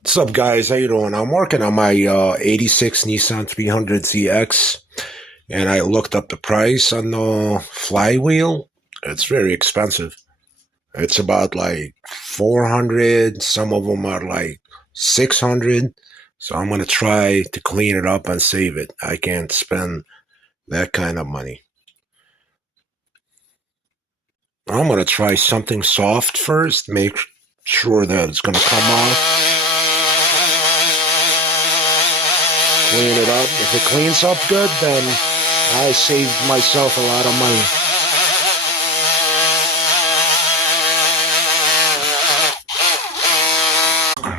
What's up, guys? How you doing? I'm working on my 86 Nissan 300ZX, and I looked up the price on the flywheel. It's very expensive. It's about like 400. Some of them are like 600. So I'm gonna try to clean it up and save it. I can't spend that kind of money. I'm gonna try something soft first. Make sure that it's gonna come off. Clean it up. If it cleans up good, then I saved myself a lot of money.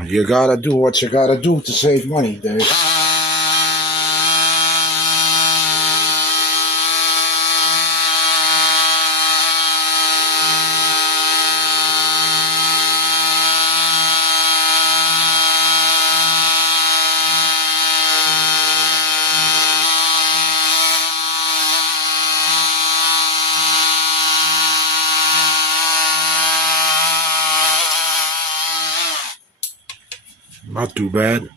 You gotta do what you gotta do to save money, Dave. Not too bad.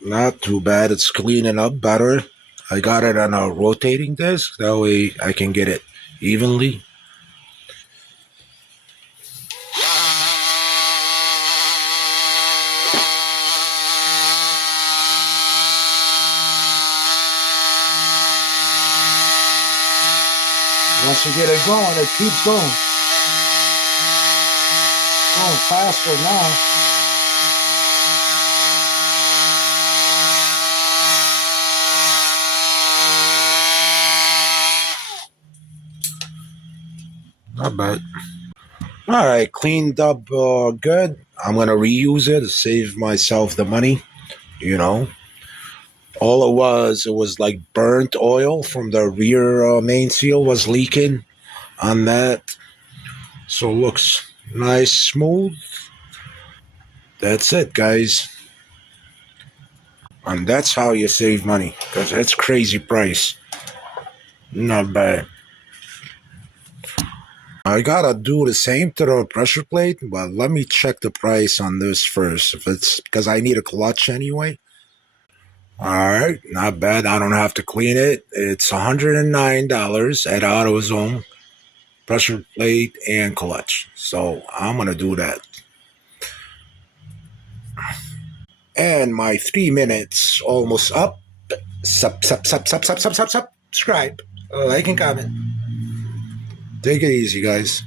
Not too bad. It's cleaning up better. I got it on a rotating disc. That way I can get it evenly. Once you get it going, it keeps going. Going faster now. Not bad. All right, cleaned up good. I'm gonna reuse it to save myself the money. You know, all it was like burnt oil from the rear main seal was leaking on that. So it looks nice, smooth. That's it, guys. And that's how you save money, because that's crazy price. Not bad. I gotta do the same to the pressure plate, but let me check the price on this first. If it's because I need a clutch anyway. Alright, not bad. I don't have to clean it. It's $109 at AutoZone. Pressure plate and clutch. So I'm gonna do that. And my 3 minutes almost up. Subscribe, like and comment. Take it easy, guys.